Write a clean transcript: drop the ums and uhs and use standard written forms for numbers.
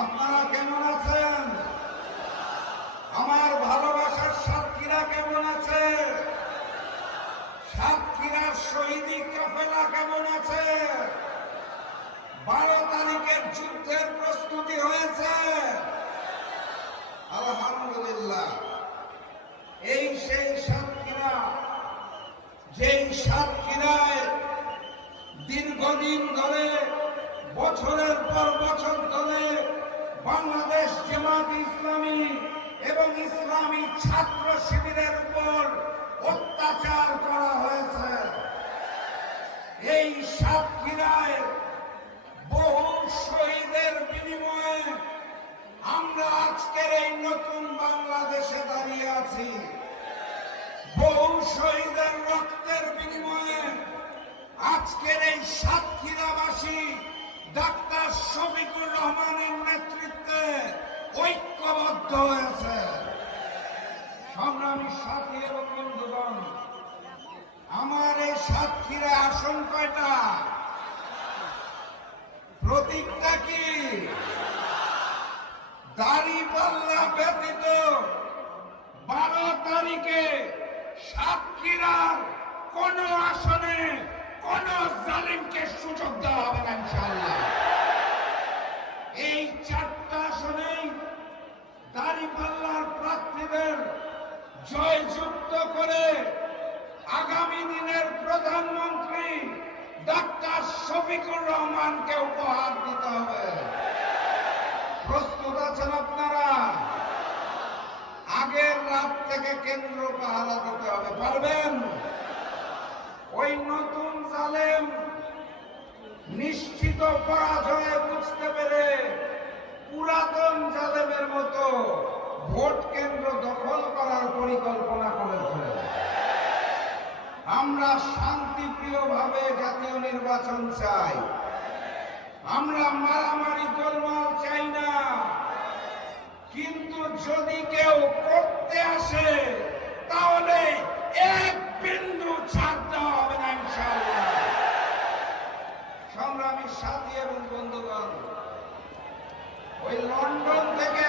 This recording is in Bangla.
আপনারা কেমন আছেন? আমার ভালোবাসার সাতক্ষীরা কেমন আছে? সাতক্ষীরার শহীদি কাফেলা কেমন আছে? 12 তারিখের যুদ্ধের প্রস্তুতি হয়েছে? আলহামদুলিল্লাহ। এই সেই সাতক্ষীরা, যেই সাতক্ষীরায় দীর্ঘদিন ধরে, বছরের পর বছর ধরে বাংলাদেশ জামাত ইসলামী এবং ইসলামী ছাত্র শিবিরের উপর অত্যাচার করা হয়েছে। এই সাতক্ষীরায় বহু শহীদের বিনিময়ে আমরা আজকের এই নতুন বাংলাদেশে দাঁড়িয়ে আছি। বহু শহীদের রক্তের বিনিময়ে আজকের এই সাতক্ষীরাবাসী ডাক্তার শফিকুর রহমানের নেতৃত্বে ঐক্যবদ্ধ হয়েছে। সংগ্রামী সাথী এবং বন্ধুগণ, আমার এই সাতক্ষীরা আসন কয়টা? প্রতীকটা কি? দাঁড়িপাল্লা ব্যতীত 12 তারিখে সাতক্ষীরার কোন আসনে কোন জালিমকে সুযোগ দেওয়া হবে না ইনশাআল্লাহ। এই 4টা আসনেই দাঁড়িপাল্লার প্রার্থীদের জয়যুক্ত করে আগামী দিনের প্রধানমন্ত্রী ডাক্তার শফিকুর রহমানকে উপহার দিতে হবে। প্রস্তুত আছেন আপনারা? আগের রাত থেকে কেন্দ্র পাহারা দিতে হবে, পারবেন? ওই নতুন জালেম নিশ্চিত পরাজয়ে বুঝতে পেরে পুরাতন জালেমের মতো ভোট কেন্দ্র দখল করার পরিকল্পনা করেছে। আমরা শান্তিপ্রিয়ভাবে জাতীয় নির্বাচন চাই। আমরা মারামারি গোলমাল চাই না। কিন্তু যদি কেউ করতে আসে তাহলে এক বিন্দু ছাড় দেওয়া হবে না ইনশাআল্লাহ। সংগ্রামী সাথী এবং বন্ধুগণ, ওই লন্ডন থেকে